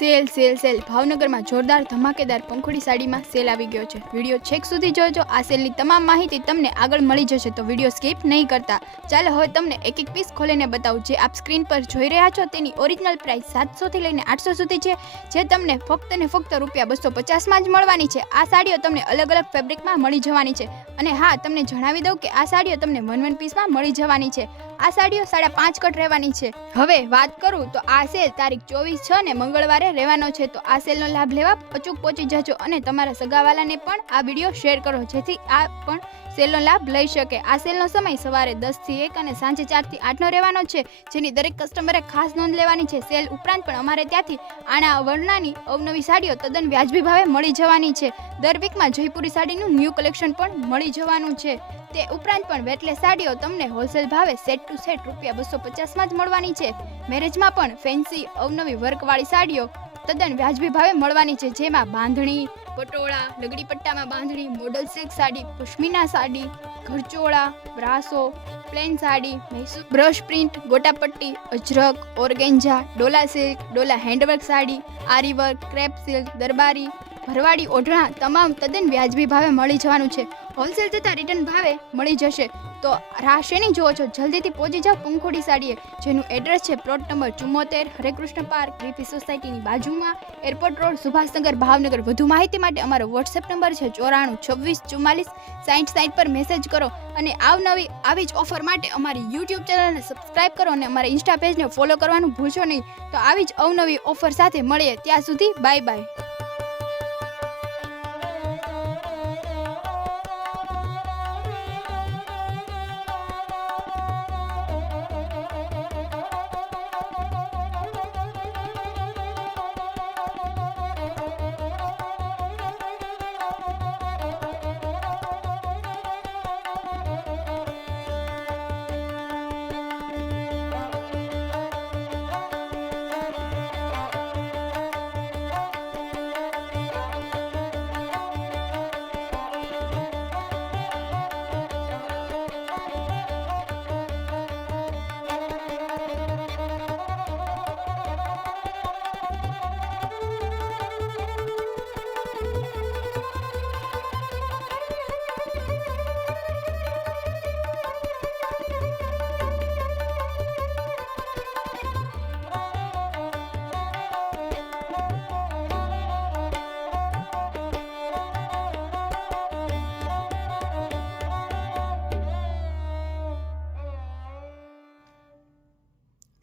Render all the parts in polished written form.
Sale sale sale ભાવનગરમાં જોરદાર ધમાકેદાર પંખોડી સાડીમાં સેલ આવી ગયો છે। વિડીયો છેક સુધી જોજો। આ સેલની તમામ માહિતી તમને આગળ મળી જશે, તો વિડીયો સ્કીપ નહીં કરતા। ચાલો હવે તમને એક એક પીસ ખોલીને બતાવું। જે આપ સ્ક્રીન પર જોઈ રહ્યા છો તેની ઓરિજિનલ પ્રાઇસ 700 થી લઈને 800 સુધી છે, જે તમને ફક્ત ને ફક્ત ₹250માં જ મળવાની છે। આ સાડીઓ તમને અલગ અલગ ફેબ્રિકમાં મળી જવાની છે, અને હા, તમને જણાવી દઉં કે આ સાડીઓ તમને વન પીસમાં મળી જવાની છે। આ સાડીઓ 5.5 કટ રહેવાની છે। હવે વાત કરું તો આ સેલ તારીખ 24/6 ને મંગળવારે રહેવાનો છે, તો આ સેલનો લાભ લેવા અચૂક પહોંચી જજો અને તમારા સગાવાલાને પણ આ વિડીયો શેર કરો, જેથી આ પણ સેલનો લાભ લઈ શકે। આ સેલનો સમય સવારે 10 થી 1 અને સાંજે 4 થી 8 નો રહેવાનો છે, જેની દરેક કસ્ટમરે ખાસ નોંધ લેવાની છે। સેલ ઉપરાંત પણ અમારે ત્યાંથી આણા વર્ણની અવનવી સાડીઓ તદ્દન વ્યાજબી ભાવે મળી જવાની છે। દર વીકમાં જયપુરી સાડીનું ન્યૂ કલેક્શન પણ મળી જવાનું છે। તે ઉપરાંત પણ વેટલેસ સાડીઓ તમને હોલસેલ ભાવે સેટ ટુ સેટ ₹250માં જ મળવાની છે। મેરેજમાં પણ ફેન્સી અવનવી વર્કવાળી સાડીઓ તદ્દન વ્યાજબી ભાવે મળવાની છે, જેમાં બાંધણી, પટોળા, લગડી પટ્ટામાં બાંધણી, મોડલ સિલ્ક સાડી, પશ્મિના સાડી, ઘરચોળા, બ્રાસો, plain sari, Mysore brush print, ગોટાપટ્ટી, અજરક, ઓર્ગેન્જા, ડોલા સિલ્ક, ડોલા હેન્ડવર્ક સાડી, આરી વર્ક, ક્રેપ સિલ્ક, દરબારી, ભરવાડી ઓઢણા તમામ તદ્દન વ્યાજબી ભાવે મળી જવાનું છે। હોલસેલ તથા રિટર્ન ભાવે મળી જશે, તો રાહ શેની જોવો છો? જલ્દીથી પહોંચી જાઓ પંખોડી સાડીએ, જેનું એડ્રેસ છે plot number 74, Hare Krishna park, VP સોસાયટીની બાજુમાં, એરપોર્ટ રોડ, સુભાષનગર, ભાવનગર। વધુ માહિતી માટે અમારો વોટ્સએપ નંબર છે 94 26 44 60 60 પર મેસેજ કરો, અને આવી જ ઓફર માટે અમારી યુટ્યુબ ચેનલને સબસ્ક્રાઇબ કરો અને અમારા ઇન્સ્ટા પેજને ફોલો કરવાનું ભૂલશો નહીં। તો આવી જ અવનવી ઓફર સાથે મળીએ, ત્યાં સુધી bye bye.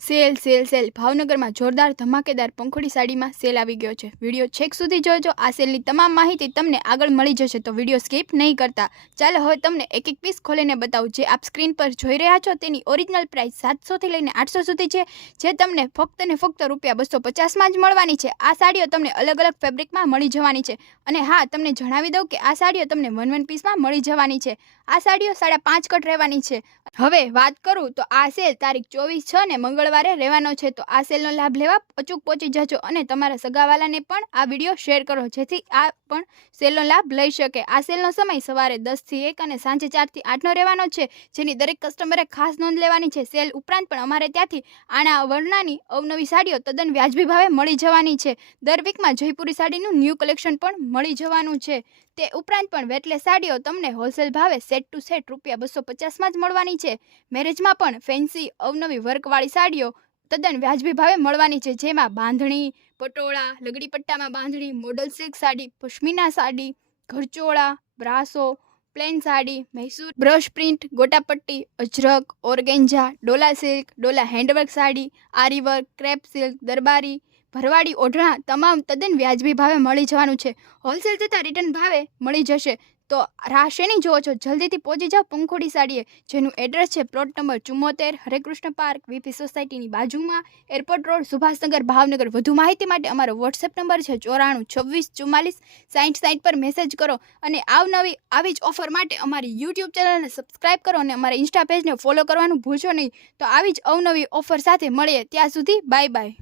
Sale sale sale ભાવનગરમાં જોરદાર ધમાકેદાર પંખોડી સાડીમાં સેલ આવી ગયો છે। વિડીયો છેક સુધી જોજો। આ સેલની તમામ માહિતી તમને આગળ મળી જશે, તો વિડીયો સ્કીપ નહીં કરતા। ચાલો હવે તમને એક એક પીસ ખોલીને બતાવું। જે આપ સ્ક્રીન પર જોઈ રહ્યા છો તેની ઓરિજિનલ પ્રાઇસ 700 થી લઈને 800 સુધી છે, જે તમને ફક્ત ને ફક્ત ₹250માં જ મળવાની છે। આ સાડીઓ તમને અલગ અલગ ફેબ્રિકમાં મળી જવાની છે, અને હા, તમને જણાવી દઉં કે આ સાડીઓ તમને વન પીસમાં મળી જવાની છે। આ સાડીઓ 5.5 કટ રહેવાની છે। હવે વાત કરું તો આ સેલ તારીખ 24/6 ને મંગળવારે રહેવાનો છે, તો આ સેલનો લાભ લેવા અચૂક પહોંચી જજો અને તમારા સગાવાલાને પણ આ વિડીયો શેર કરો, જેથી આ પણ સેલનો લાભ લઈ શકે। આ સેલનો સમય સવારે 10 થી 1 અને સાંજે 4 થી 8 નો રહેવાનો છે, જેની દરેક કસ્ટમરે ખાસ નોંધ લેવાની છે। સેલ ઉપરાંત પણ અમારે ત્યાંથી આણા વર્ણની અવનવી સાડીઓ તદ્દન વ્યાજબી ભાવે મળી જવાની છે। દર વીકમાં જયપુરી સાડીનું ન્યૂ કલેક્શન પણ મળી જવાનું છે। તે ઉપરાંત પણ વેટલેસ સાડીઓ તમને હોલસેલ ભાવે સેટ ટુ સેટ ₹250માં જ મળવાની છે। મેરેજમાં પણ ફેન્સી અવનવી વર્કવાળી સાડીઓ તદ્દન વ્યાજબી ભાવે મળવાની છે, જેમાં બાંધણી, પટોળા, લગડી પટ્ટામાં બાંધણી, મોડલ સિલ્ક સાડી, પશ્મિના સાડી, ઘરચોળા, બ્રાસો, plain sari, Mysore brush print, ગોટાપટ્ટી, અજરક, ઓર્ગેન્જા, ડોલા સિલ્ક, ડોલા હેન્ડવર્ક સાડી, આરી વર્ક, ક્રેપ સિલ્ક, દરબારી, ભરવાડી ઓઢણા તમામ તદ્દન વ્યાજબી ભાવે મળી જવાનું છે। હોલસેલ તથા રિટર્ન ભાવે મળી જશે, તો રાહ શેની જોવો છો? જલ્દીથી પહોંચી જાઓ પંખોડી સાડીએ, જેનું એડ્રેસ છે plot number 74, Hare Krishna park, VP સોસાયટીની બાજુમાં, એરપોર્ટ રોડ, સુભાષનગર, ભાવનગર। વધુ માહિતી માટે અમારો વોટ્સએપ નંબર છે 94 26 44 60 60 પર મેસેજ કરો, અને આવી જ ઓફર માટે અમારી યુટ્યુબ ચેનલને સબસ્ક્રાઇબ કરો અને અમારા ઇન્સ્ટા પેજને ફોલો કરવાનું ભૂલશો નહીં। તો આવી જ અવનવી ઓફર સાથે મળીએ, ત્યાં સુધી bye bye.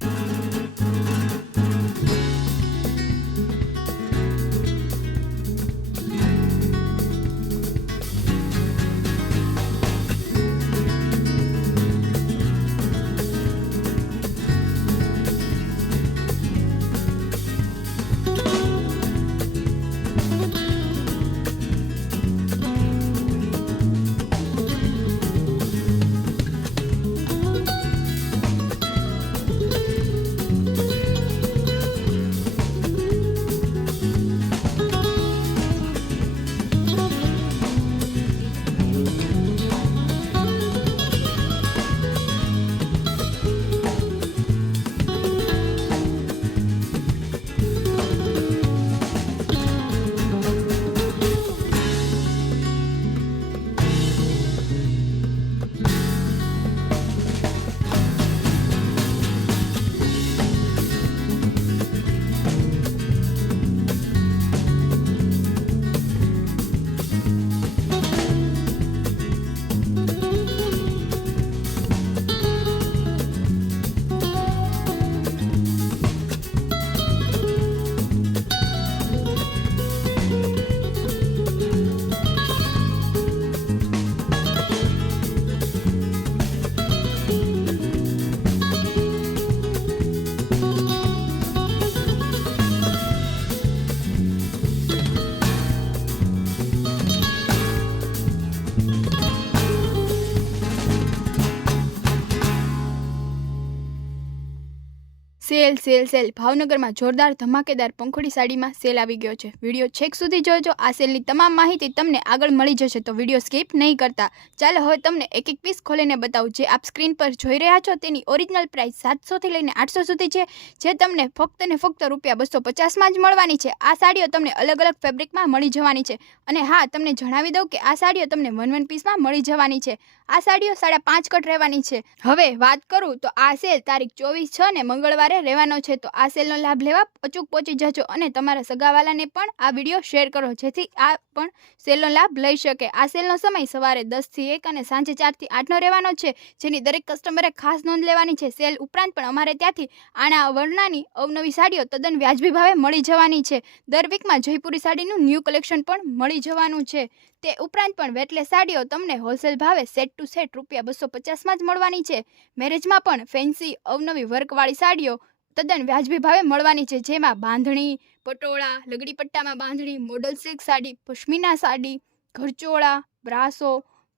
Sale sale sale ભાવનગરમાં જોરદાર ધમાકેદાર પંખોડી સાડીમાં સેલ આવી ગયો છે. વિડીયો છેક સુધી જોજો. આ સેલની તમામ માહિતી તમને આગળ મળી જશે, તો વિડીયો સ્કીપ નહીં કરતા. ચાલો હવે તમને એક એક પીસ ખોલીને બતાવું. જે આપ સ્ક્રીન પર જોઈ રહ્યા છો તેની ઓરિજિનલ પ્રાઇસ 700 થી લઈને 800 સુધી છે, જે તમને ફક્ત ને ફક્ત ₹250 જ મળવાની છે. આ સાડીઓ તમને અલગ અલગ ફેબ્રિકમાં મળી જવાની છે. અને હા, તમને જણાવી દઉં કે આ સાડીઓ તમને વન પીસમાં મળી જવાની છે. આ સાડીઓ 5.5 કટ રહેવાની છે. હવે વાત કરું તો આ સેલ તારીખ 24/6 ને મંગળવારે રહેવાનો છે, તો આ સેલનો લાભ લેવા અચૂક પહોંચી જજો અને તમારા સગાવાલાને પણ આ વિડીયો શેર કરો, જેથી આ પણ સેલનો લાભ લઈ શકે. આ સેલનો સમય સવારે 10 થી 1 અને સાંજે 4 થી 8નો રહેવાનો છે, જેની દરેક કસ્ટમરે ખાસ નોંધ લેવાની છે. સેલ ઉપરાંત પણ અમારે ત્યાંથી આણા વર્ણાની અવનવી સાડીઓ તદ્દન વ્યાજબી ભાવે મળી જવાની છે. દર વીકમાં જયપુરી સાડીનું ન્યૂ કલેક્શન પણ મળી જવાનું છે. તે ઉપરાંત પણ વેટલેસ સાડીઓ તમને હોલસેલ ભાવે સેટ ટુ સેટ ₹250માં જ મળવાની છે. મેરેજમાં પણ ફેન્સી અવનવી વર્કવાળી સાડીઓ તદ્દન વ્યાજબી ભાવે મળવાની છે, જેમાં બાંધણી, પટોળા, લગડી પટ્ટામાં બાંધણી, મોડલ સિલ્ક સાડી, પશ્મિના સાડી, ઘરચોળા, બ્રાસો,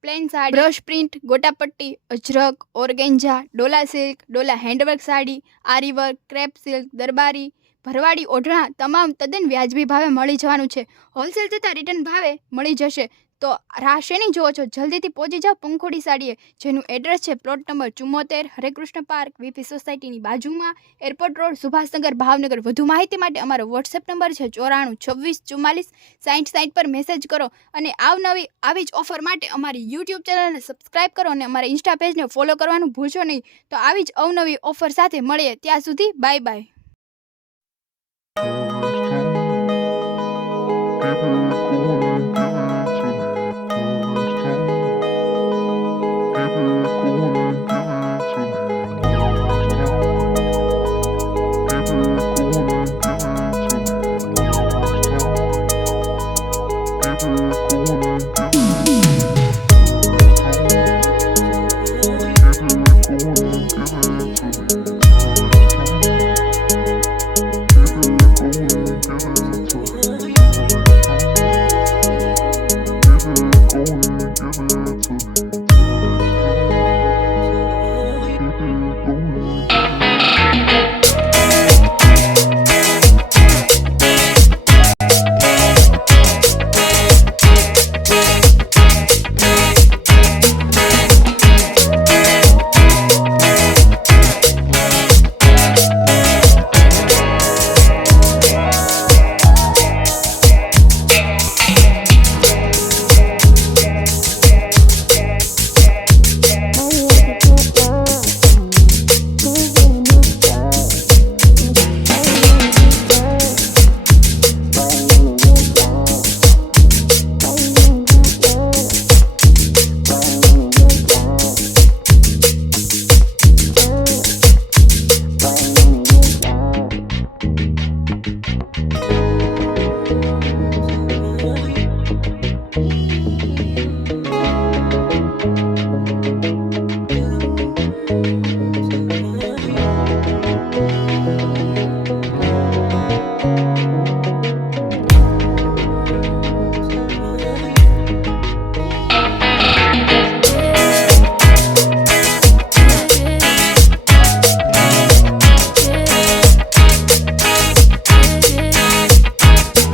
પ્લેન સાડી, બ્રશ પ્રિન્ટ, ગોટાપટ્ટી, અજરક, ઓર્ગેન્જા, ડોલા સિલ્ક, ડોલા હેન્ડવર્ક સાડી, આરી વર્ક, ક્રેપ સિલ્ક, દરબારી, ભરવાડી ઓઢણા તમામ તદ્દન વ્યાજબી ભાવે મળી જવાનું છે. હોલસેલ તથા રિટર્ન ભાવે મળી જશે. તો રાહ શેની જોવો છો? જલ્દીથી પહોંચી જાઓ પંખોડી સાડીએ, જેનું એડ્રેસ છે plot number 74, Hare Krishna park, VP સોસાયટીની બાજુમાં, એરપોર્ટ રોડ, સુભાષનગર, ભાવનગર. વધુ માહિતી માટે અમારો વોટ્સએપ નંબર છે 94 26 44 60 60 પર મેસેજ કરો. અને આવી જ ઓફર માટે અમારી યુટ્યુબ ચેનલને સબસ્ક્રાઇબ કરો અને અમારા ઇન્સ્ટા પેજને ફોલો કરવાનું ભૂલશો નહીં. તો આવી જ અવનવી ઓફર સાથે મળીએ. ત્યાં સુધી બાય બાય.